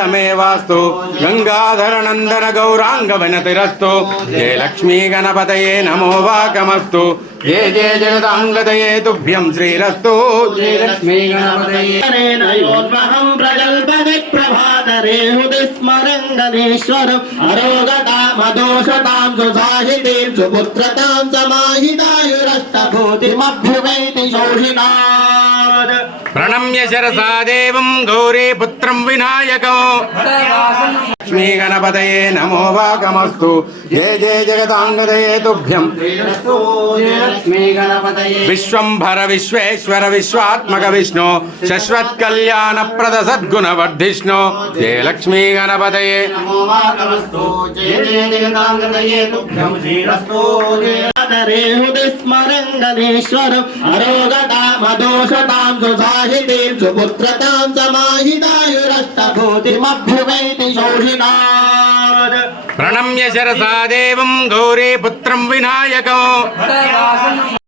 మంగళమేవాస్తు గంగాధర నందన గౌరాంగ వనతిరస్తు జయ లక్ష్మీ గణపతయే నమో వాకమస్తు. జయ జయ జగదాంగదయే తుభ్యం శ్రీరస్తు. జయ లక్ష్మీ గణపతయే. యోన్మహం ప్రజల్పది ప్రభాతరే ప్రణమ్య శరసా దేవం గౌరీ పుత్రం వినాయకం. లక్ష్మీ గణపతయే నమో వాకమస్తు జయ జయ జగదాంగదయే తుభ్యం. విశ్వంభర విశ్వేశ్వర విశ్వాత్మక విష్ణు శశ్వత్ కళ్యాణ ప్రద సద్గుణ వర్ధిష్ణు జయ లక్ష్మీ గణపతయే. నమో నమోవాకమస్తు జయ జయ జగదాంగదయే తుభ్యం. జయదరే హృది స్మరంగనేశ్వరం అరోగతామదోషతాం సుసాహితీం సుపుత్రతాం సమాహితాయురష్టభూతిమభ్యువైతి శోషినాద్ ప్రణమ్య శరసా దేవం గౌరీ పుత్రం వినాయకం